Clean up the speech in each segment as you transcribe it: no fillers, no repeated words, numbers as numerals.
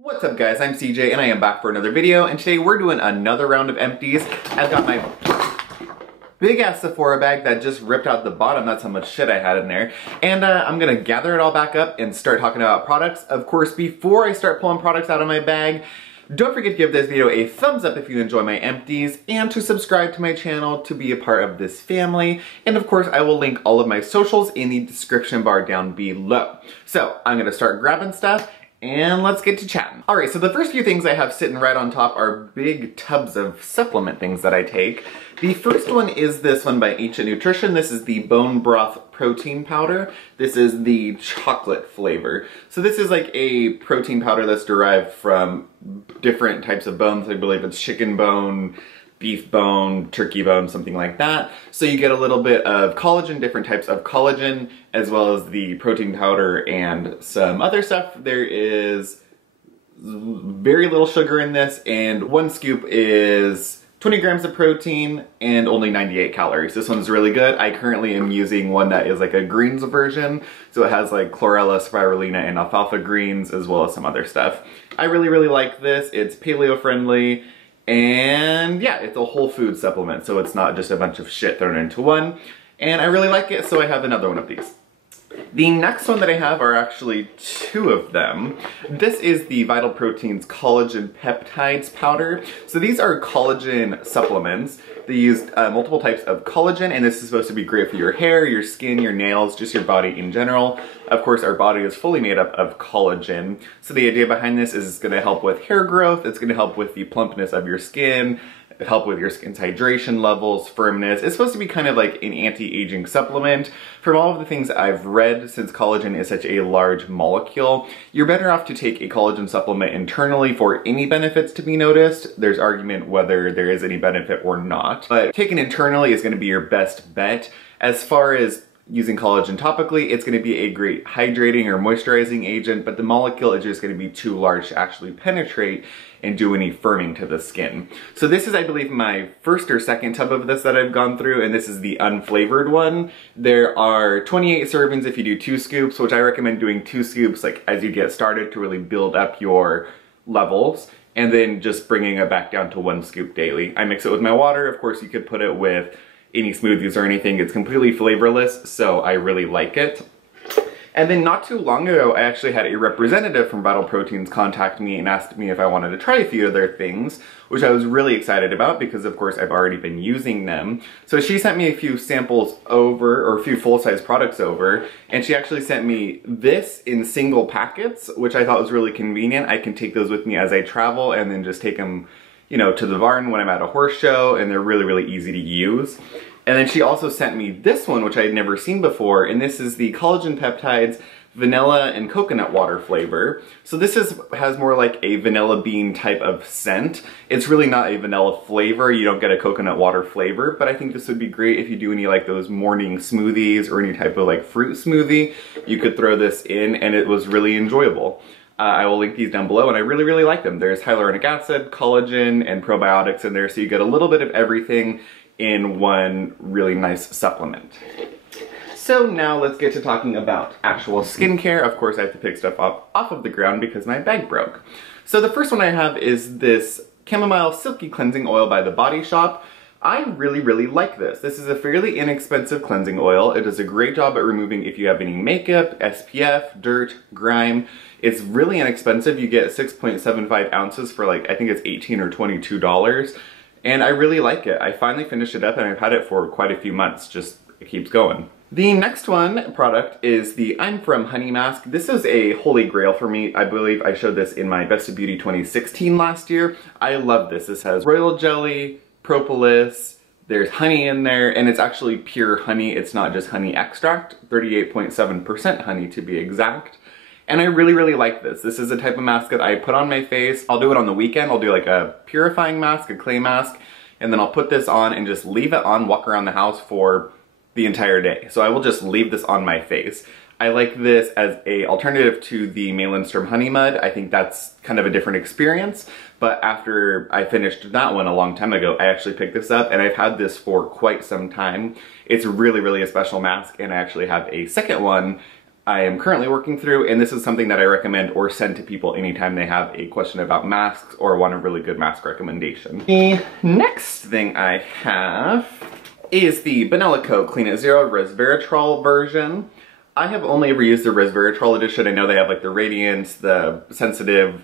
What's up guys, I'm CJ and I am back for another video, and today we're doing another round of empties. I've got my big ass Sephora bag that just ripped out the bottom. That's how much shit I had in there. And I'm gonna gather it all back up and start talking about products. Of course, before I start pulling products out of my bag, don't forget to give this video a thumbs up if you enjoy my empties, and to subscribe to my channel to be a part of this family. And of course, I will link all of my socials in the description bar down below. So I'm gonna start grabbing stuff and let's get to chatting. Alright, so the first few things I have sitting right on top are big tubs of supplement things that I take. The first one is this one by Ancient Nutrition. This is the Bone Broth Protein Powder. This is the chocolate flavor. So this is like a protein powder that's derived from different types of bones. I believe it's chicken bone, beef bone, turkey bone, something like that. So you get a little bit of collagen, different types of collagen, as well as the protein powder and some other stuff. There is very little sugar in this, and one scoop is 20 grams of protein and only 98 calories. This one's really good. I currently am using one that is like a greens version. So it has like chlorella, spirulina, and alfalfa greens, as well as some other stuff. I really like this. It's paleo friendly. And yeah, it's a whole food supplement, so it's not just a bunch of shit thrown into one. And I really like it, so I have another one of these. The next one that I have are actually two of them. This is the Vital Proteins Collagen Peptides powder. So these are collagen supplements. They use multiple types of collagen, and this is supposed to be great for your hair, your skin, your nails, just your body in general. Of course, our body is fully made up of collagen. So the idea behind this is it's going to help with hair growth, it's going to help with the plumpness of your skin, help with your skin's hydration levels, firmness. It's supposed to be kind of like an anti-aging supplement. From all of the things I've read, since collagen is such a large molecule, you're better off to take a collagen supplement internally for any benefits to be noticed. There's argument whether there is any benefit or not, but taken internally is going to be your best bet. As far as using collagen topically, it's going to be a great hydrating or moisturizing agent, but the molecule is just going to be too large to actually penetrate and do any firming to the skin. So this is, I believe, my first or second tub of this that I've gone through, and this is the unflavored one. There are 28 servings if you do 2 scoops, which I recommend doing 2 scoops like as you get started to really build up your levels, and then just bringing it back down to 1 scoop daily. I mix it with my water. Of course, you could put it with any smoothies or anything. It's completely flavorless, so I really like it. And then not too long ago, I actually had a representative from Vital Proteins contact me and asked me if I wanted to try a few of their things, which I was really excited about because of course I've already been using them. So she sent me a few samples over, or a few full-size products over, and she actually sent me this in single packets, which I thought was really convenient. I can take those with me as I travel and then just take them, you know, to the barn when I'm at a horse show, and they're really easy to use. And then she also sent me this one, which I had never seen before, and this is the Collagen Peptides Vanilla and Coconut Water flavor. So this has more like a vanilla bean type of scent. It's really not a vanilla flavor, you don't get a coconut water flavor, but I think this would be great if you do any like those morning smoothies or any type of like fruit smoothie. You could throw this in and it was really enjoyable. I will link these down below, and I really like them. There's hyaluronic acid, collagen, and probiotics in there, so you get a little bit of everything in one really nice supplement. So now let's get to talking about actual skincare. Of course, I have to pick stuff off of the ground because my bag broke. So the first one I have is this Camomile Silky Cleansing Oil by The Body Shop. I really like this. This is a fairly inexpensive cleansing oil. It does a great job at removing if you have any makeup, SPF, dirt, grime. It's really inexpensive. You get 6.75 ounces for like, I think it's $18 or $22. And I really like it. I finally finished it up and I've had it for quite a few months. Just, it keeps going. The next product is the I'm From Honey Mask. This is a holy grail for me. I believe I showed this in my Best of Beauty 2016 last year. I love this. This has royal jelly, propolis, there's honey in there, and it's actually pure honey. It's not just honey extract, 38.7% honey to be exact. And I really like this. This is a type of mask that I put on my face. I'll do it on the weekend. I'll do like a purifying mask, a clay mask, and then I'll put this on and just leave it on, walk around the house for the entire day. So I will just leave this on my face. I like this as a alternative to the Maelstrom Honey Mud. I think that's kind of a different experience, but after I finished that one a long time ago, I actually picked this up and I've had this for quite some time. It's really a special mask, and I actually have a second one I am currently working through, and this is something that I recommend or send to people anytime they have a question about masks or want a really good mask recommendation. The next thing I have is the Banila Co. Clean It Zero Resveratrol version. I have only ever used the Resveratrol edition. I know they have like the Radiance, the Sensitive,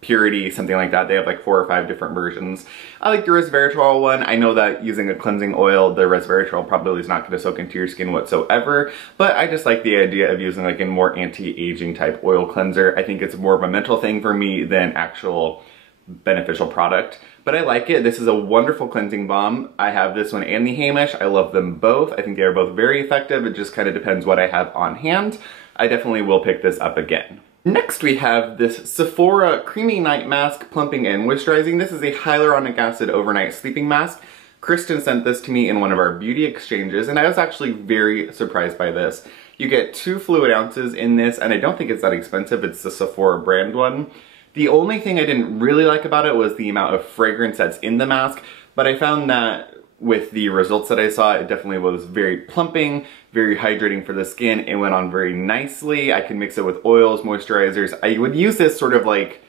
Purity, something like that. They have like 4 or 5 different versions. I like the Resveratrol one. I know that using a cleansing oil, the Resveratrol probably is not going to soak into your skin whatsoever, but I just like the idea of using like a more anti-aging type oil cleanser. I think it's more of a mental thing for me than actual beneficial product, but I like it. This is a wonderful cleansing balm. I have this one and the Hamish. I love them both. I think they are both very effective. It just kind of depends what I have on hand. I definitely will pick this up again. Next we have this Sephora Creamy Night Mask Plumping and Moisturizing. This is a hyaluronic acid overnight sleeping mask. Kristen sent this to me in one of our beauty exchanges, and I was actually very surprised by this. You get 2 fluid ounces in this, and I don't think it's that expensive. It's the Sephora brand one. The only thing I didn't really like about it was the amount of fragrance that's in the mask, but I found that with the results that I saw, it definitely was very plumping, very hydrating for the skin. It went on very nicely. I can mix it with oils, moisturizers. I would use this sort of like,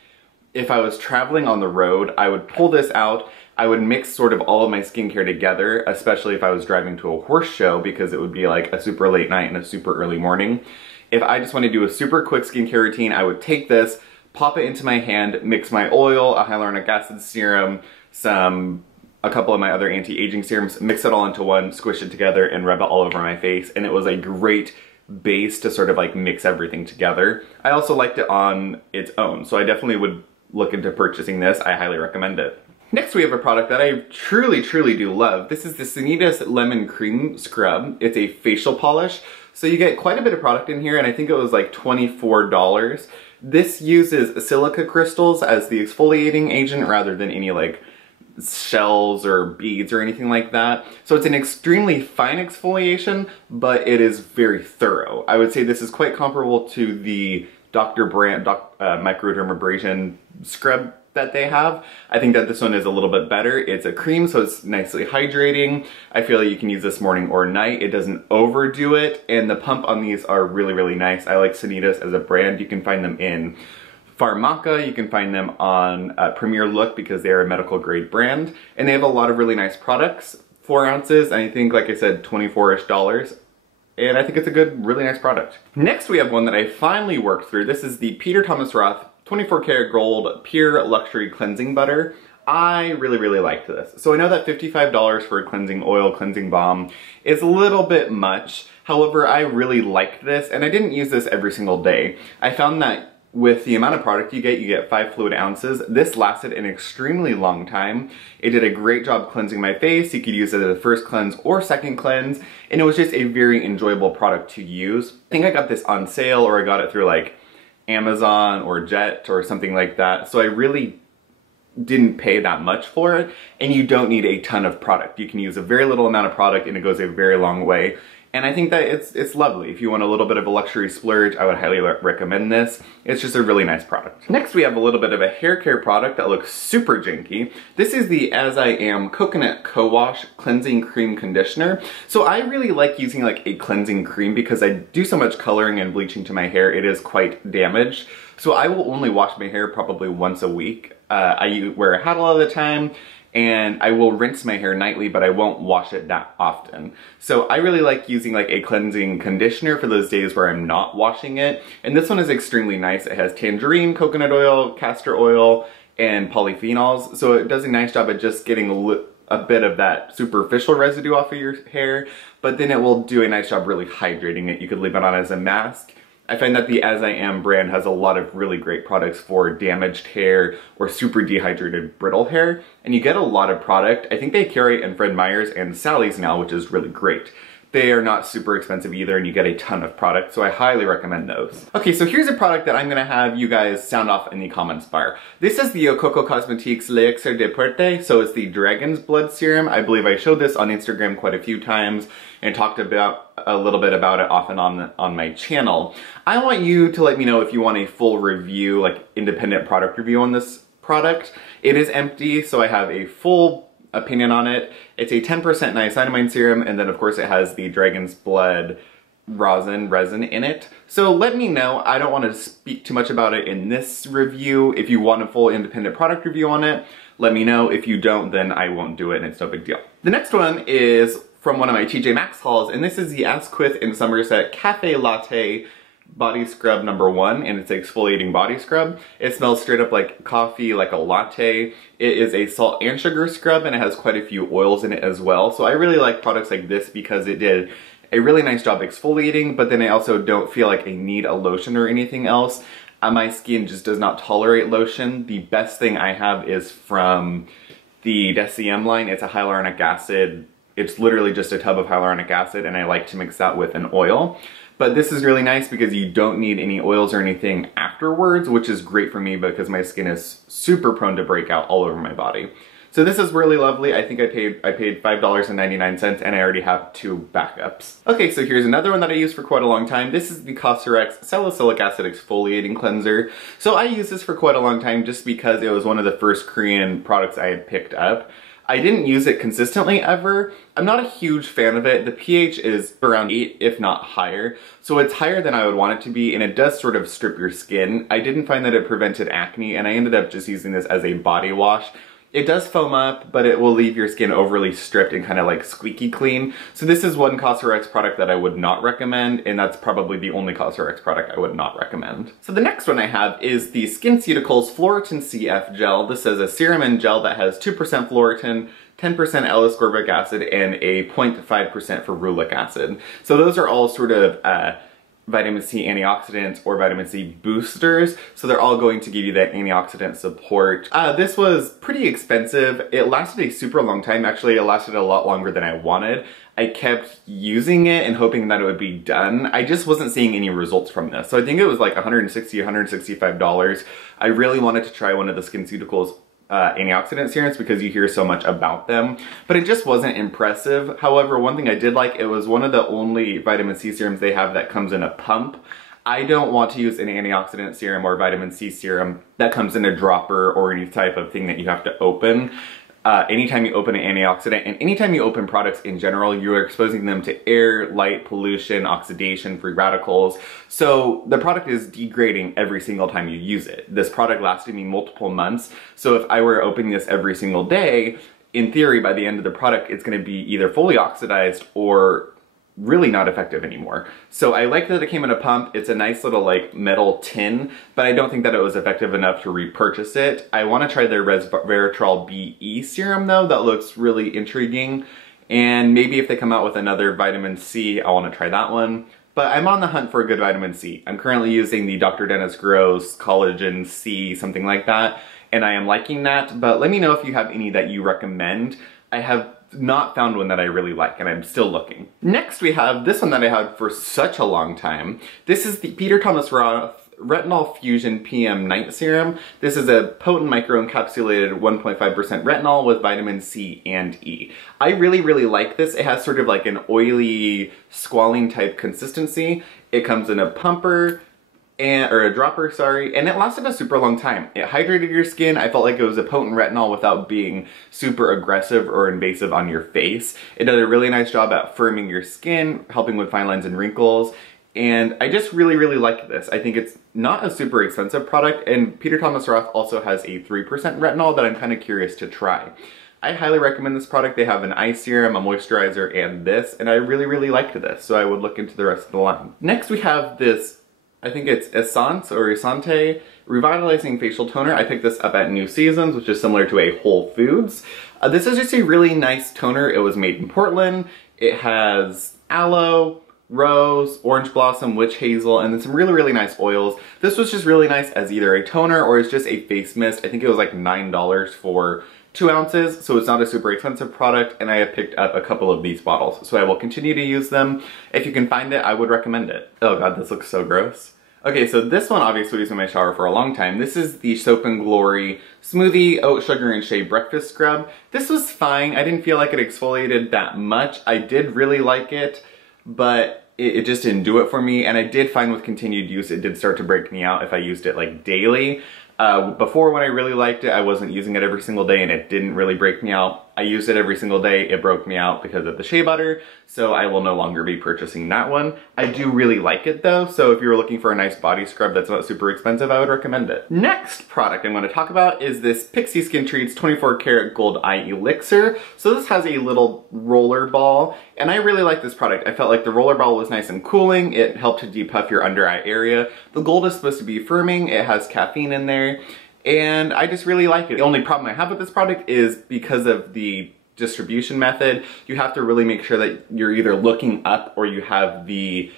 if I was traveling on the road, I would pull this out. I would mix sort of all of my skincare together, especially if I was driving to a horse show, because it would be like a super late night and a super early morning. If I just want to do a super quick skincare routine, I would take this, pop it into my hand, mix my oil, a hyaluronic acid serum, a couple of my other anti-aging serums, mix it all into one, squish it together, and rub it all over my face. And it was a great base to sort of like mix everything together. I also liked it on its own, so I definitely would look into purchasing this. I highly recommend it. Next we have a product that I truly do love. This is the Sanitas Lemon Cream Scrub. It's a facial polish. So you get quite a bit of product in here, and I think it was like $24. This uses silica crystals as the exfoliating agent rather than any like shells or beads or anything like that. So it's an extremely fine exfoliation, but it is very thorough. I would say this is quite comparable to the Dr. Brandt microdermabrasion scrub that they have. I think that this one is a little bit better. It's a cream, so it's nicely hydrating. I feel like you can use this morning or night. It doesn't overdo it, and the pump on these are really nice. I like Sanitas as a brand. You can find them in Pharmaca, you can find them on Premier Look because they are a medical grade brand, and they have a lot of really nice products. 4 ounces, and I think, like I said, $24-ish, and I think it's a good, really nice product. Next we have one that I finally worked through. This is the Peter Thomas Roth 24 karat gold pure luxury cleansing butter. I really liked this. So I know that $55 for a cleansing oil, cleansing balm is a little bit much. However, I really liked this, and I didn't use this every single day. I found that with the amount of product you get 5 fluid ounces. This lasted an extremely long time. It did a great job cleansing my face. You could use it as a first cleanse or second cleanse, and it was just a very enjoyable product to use. I think I got this on sale, or I got it through like Amazon or Jet or something like that. So I really didn't pay that much for it, and you don't need a ton of product. You can use a very little amount of product and it goes a very long way. And I think that it's lovely. If you want a little bit of a luxury splurge, I would highly recommend this. It's just a really nice product. Next we have a little bit of a hair care product that looks super janky. This is the I Am Coconut Cowash Cleansing Cream Conditioner. So I really like using like a cleansing cream because I do so much coloring and bleaching to my hair, it is quite damaged. So I will only wash my hair probably once a week. I wear a hat a lot of the time, and I will rinse my hair nightly, but I won't wash it that often. So I really like using like a cleansing conditioner for those days where I'm not washing it. And this one is extremely nice. It has tangerine, coconut oil, castor oil, and polyphenols. So it does a nice job at just getting a bit of that superficial residue off of your hair, but then it will do a nice job really hydrating it. You could leave it on as a mask. I find that the I Am brand has a lot of really great products for damaged hair or super dehydrated brittle hair, and you get a lot of product. I think they carry in Fred Meyer's and Sally's now, which is really great. They are not super expensive either, and you get a ton of product, so I highly recommend those. Okay, so here's a product that I'm gonna have you guys sound off in the comments bar. This is the Okoko Cosmetiques L'Exer de Purete, so it's the Dragon's Blood Serum. I believe I showed this on Instagram quite a few times and talked about a little bit about it off and on my channel. I want you to let me know if you want a full review, like independent product review on this product. It is empty, so I have a full opinion on it. It's a 10% niacinamide serum, and then of course it has the Dragon's Blood resin in it. So let me know. I don't want to speak too much about it in this review. If you want a full independent product review on it, let me know. If you don't, then I won't do it and it's no big deal. The next one is from one of my TJ Maxx hauls, and this is the Asquith in Somerset Cafe Latte Body Scrub #1, and it's an exfoliating body scrub. It smells straight up like coffee, like a latte. It is a salt and sugar scrub, and it has quite a few oils in it as well. So I really like products like this because it did a really nice job exfoliating, but then I also don't feel like I need a lotion or anything else. My skin just does not tolerate lotion. The best thing I have is from the DCM line. It's a hyaluronic acid. It's literally just a tub of hyaluronic acid, and I like to mix that with an oil. But this is really nice because you don't need any oils or anything afterwards, which is great for me because my skin is super prone to breakout all over my body. So this is really lovely. I think I paid $5.99 and I already have 2 backups. Okay, so here's another one that I used for quite a long time. This is the Cosrx Salicylic Acid Exfoliating Cleanser. So I used this for quite a long time just because it was one of the first Korean products I had picked up. I didn't use it consistently ever. I'm not a huge fan of it. The pH is around 8, if not higher. So it's higher than I would want it to be, and it does sort of strip your skin. I didn't find that it prevented acne, and I ended up just using this as a body wash. It does foam up, but it will leave your skin overly stripped and kind of like squeaky clean. So this is one Cosrx product that I would not recommend, and that's probably the only Cosrx product I would not recommend. So the next one I have is the SkinCeuticals Fluoretin CF Gel. This is a serum and gel that has 2% Fluoretin, 10% L-ascorbic acid, and a 0.5% ferulic acid. So those are all sort of vitamin C antioxidants or vitamin C boosters, so they're all going to give you that antioxidant support. This was pretty expensive. It lasted a super long time. Actually, it lasted a lot longer than I wanted. I kept using it and hoping that it would be done. I just wasn't seeing any results from this. So I think it was like $160, $165. I really wanted to try one of the SkinCeuticals antioxidant serums because you hear so much about them, but it just wasn't impressive. However, one thing I did like, it was one of the only vitamin C serums they have that comes in a pump. I don't want to use an antioxidant serum or vitamin C serum that comes in a dropper or any type of thing that you have to open. Anytime you open an antioxidant, and anytime you open products in general, you are exposing them to air, light, pollution, oxidation, free radicals. So the product is degrading every single time you use it. This product lasted me multiple months. So if I were opening this every single day, in theory, by the end of the product, it's gonna be either fully oxidized or really not effective anymore. So I like that it came in a pump. It's a nice little like metal tin, but I don't think that it was effective enough to repurchase it. I want to try their Resveratrol BE serum though. That looks really intriguing. And maybe if they come out with another vitamin C, I want to try that one. But I'm on the hunt for a good vitamin C. I'm currently using the Dr. Dennis Gross Collagen C, something like that, and I am liking that. But let me know if you have any that you recommend. I have not found one that I really like, and I'm still looking. Next we have this one that I had for such a long time. This is the Peter Thomas Roth Retinol Fusion PM Night Serum. This is a potent microencapsulated 1.5% retinol with vitamin C and E. I really like this. It has sort of like an oily, squalene type consistency. It comes in a pumper, or a dropper, sorry, and it lasted a super long time. It hydrated your skin. I felt like it was a potent retinol without being super aggressive or invasive on your face. It did a really nice job at firming your skin, helping with fine lines and wrinkles, and I just really like this. I think it's not a super expensive product, and Peter Thomas Roth also has a 3% retinol that I'm kind of curious to try. I highly recommend this product. They have an eye serum, a moisturizer, and this, and I really liked this, so I would look into the rest of the line. Next we have this, I think it's Essence or Essente Revitalizing Facial Toner. I picked this up at New Seasons, which is similar to a Whole Foods. This is just a really nice toner. It was made in Portland. It has aloe, rose, orange blossom, witch hazel, and then some really nice oils. This was just really nice as either a toner or as just a face mist. I think it was like $9 for 2 ounces, so it's not a super expensive product, and I have picked up a couple of these bottles, so I will continue to use them. If you can find it, I would recommend it. Oh god, this looks so gross. Okay, so this one obviously was in my shower for a long time. This is the Soap & Glory Smoothie Oat Sugar and Shea Breakfast Scrub. This was fine. I didn't feel like it exfoliated that much. I did really like it, but it just didn't do it for me, and I did find with continued use it did start to break me out if I used it like daily. Before, when I really liked it, I wasn't using it every single day and it didn't really break me out. I used it every single day. It broke me out because of the shea butter, so I will no longer be purchasing that one. I do really like it though, so if you're looking for a nice body scrub that's not super expensive, I would recommend it. Next product I'm going to talk about is this Pixie Skin Treats 24 Karat Gold Eye Elixir. So this has a little roller ball, and I really like this product. I felt like the roller ball was nice and cooling. It helped to depuff your under eye area. The gold is supposed to be firming. It has caffeine in there, and I just really like it. The only problem I have with this product is because of the distribution method, you have to really make sure that you're either looking up or you have the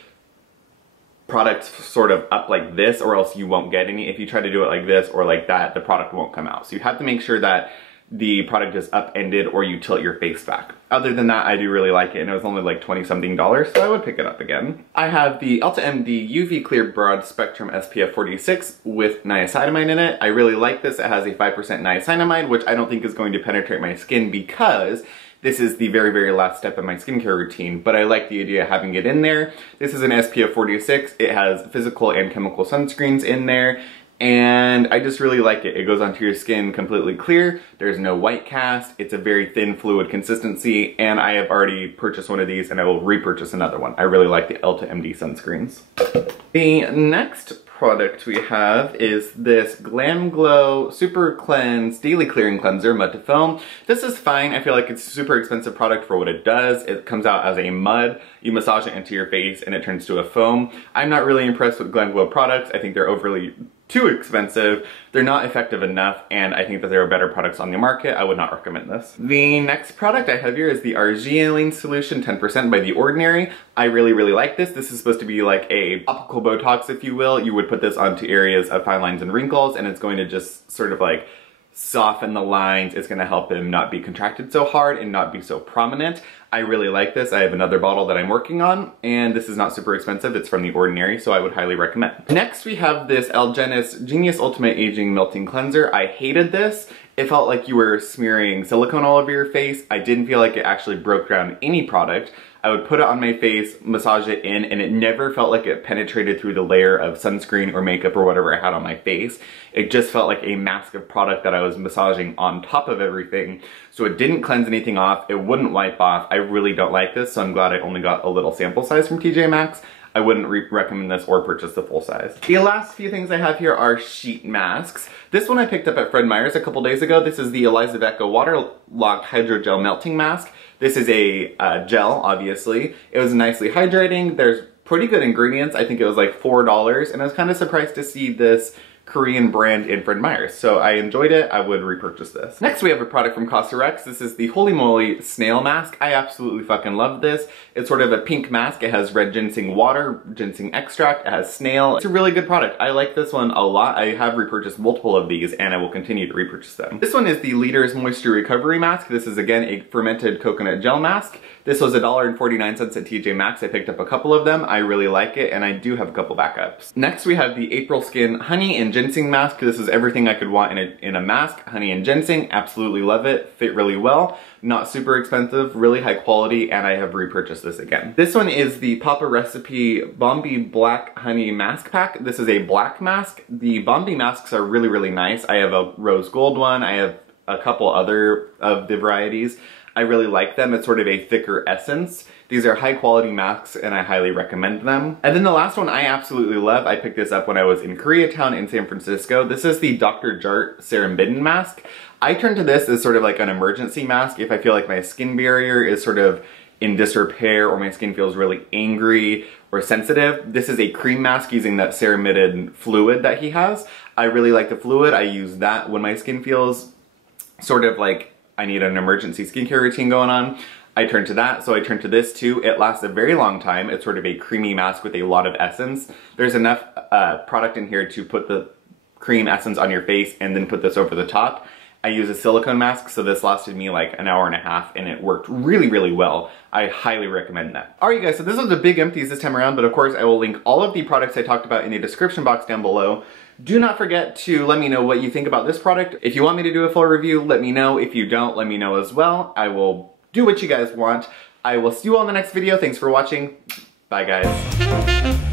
product sort of up like this, or else you won't get any. If you try to do it like this or like that, the product won't come out. So you have to make sure that the product is upended or you tilt your face back. Other than that, I do really like it, and it was only like 20 something dollars, so I would pick it up again. I have the Elta MD UV Clear Broad Spectrum SPF 46 with niacinamide in it. I really like this. It has a 5% niacinamide, which I don't think is going to penetrate my skin because this is the very, very last step in my skincare routine, but I like the idea of having it in there. This is an SPF 46. It has physical and chemical sunscreens in there, and I just really like it. It goes onto your skin completely clear. There's no white cast. It's a very thin fluid consistency, and I have already purchased one of these and I will repurchase another one. I really like the Elta MD sunscreens. The next product we have is this GlamGlow Super Cleanse Daily Clearing Cleanser Mud to Foam. This is fine. I feel like it's a super expensive product for what it does. It comes out as a mud. You massage it into your face and it turns to a foam. I'm not really impressed with GlamGlow products. I think they're overly too expensive. They're not effective enough, and I think that there are better products on the market. I would not recommend this. The next product I have here is the Argireline Solution 10% by The Ordinary. I really, really like this. This is supposed to be like a topical Botox, if you will. You would put this onto areas of fine lines and wrinkles, and it's going to just sort of like soften the lines. It's going to help them not be contracted so hard and not be so prominent. I really like this. I have another bottle that I'm working on, and this is not super expensive. It's from The Ordinary, so I would highly recommend. Next, we have this Algenist Genius Ultimate Aging Melting Cleanser. I hated this. It felt like you were smearing silicone all over your face. I didn't feel like it actually broke down any product. I would put it on my face, massage it in, and it never felt like it penetrated through the layer of sunscreen or makeup or whatever I had on my face. It just felt like a mask of product that I was massaging on top of everything. So it didn't cleanse anything off. It wouldn't wipe off. I really don't like this, so I'm glad I only got a little sample size from TJ Maxx. I wouldn't recommend this or purchase the full size. The last few things I have here are sheet masks. This one I picked up at Fred Meyer's a couple days ago. This is the Eliza Vecco Waterlock Hydrogel Melting Mask. This is a gel, obviously. It was nicely hydrating. There's pretty good ingredients. I think it was like $4, and I was kind of surprised to see this Korean brand in Fred Meyer's. So I enjoyed it. I would repurchase this. Next, we have a product from Cosrx. This is the Holy Moly Snail Mask. I absolutely fucking love this. It's sort of a pink mask. It has red ginseng water, ginseng extract. It has snail. It's a really good product. I like this one a lot. I have repurchased multiple of these, and I will continue to repurchase them. This one is the Leader's Moisture Recovery Mask. This is, again, a fermented coconut gel mask. This was $1.49 at TJ Maxx. I picked up a couple of them. I really like it, and I do have a couple backups. Next, we have the April Skin Honey and Ginseng Mask. This is everything I could want in a mask. Honey and ginseng, absolutely love it. Fit really well. Not super expensive, really high quality, and I have repurchased this again. This one is the Papa Recipe Bombi Black Honey Mask Pack. This is a black mask. The Bombi masks are really, really nice. I have a rose gold one. I have a couple other of the varieties. I really like them. It's sort of a thicker essence. These are high quality masks, and I highly recommend them. And then the last one I absolutely love. I picked this up when I was in Koreatown in San Francisco. This is the Dr. Jart Serum Bidden Mask. I turn to this as sort of like an emergency mask if I feel like my skin barrier is sort of in disrepair or my skin feels really angry or sensitive. This is a cream mask using that ceramided fluid that he has. I really like the fluid. I use that when my skin feels sort of like I need an emergency skincare routine going on. I turn to that, so I turn to this too. It lasts a very long time. It's sort of a creamy mask with a lot of essence. There's enough product in here to put the cream essence on your face and then put this over the top. I use a silicone mask, so this lasted me like an hour and a half, and it worked really, really well. I highly recommend that. Alright guys, so this was a big empties this time around, but of course I will link all of the products I talked about in the description box down below. Do not forget to let me know what you think about this product. If you want me to do a full review, let me know. If you don't, let me know as well. I will do what you guys want. I will see you all in the next video. Thanks for watching. Bye guys.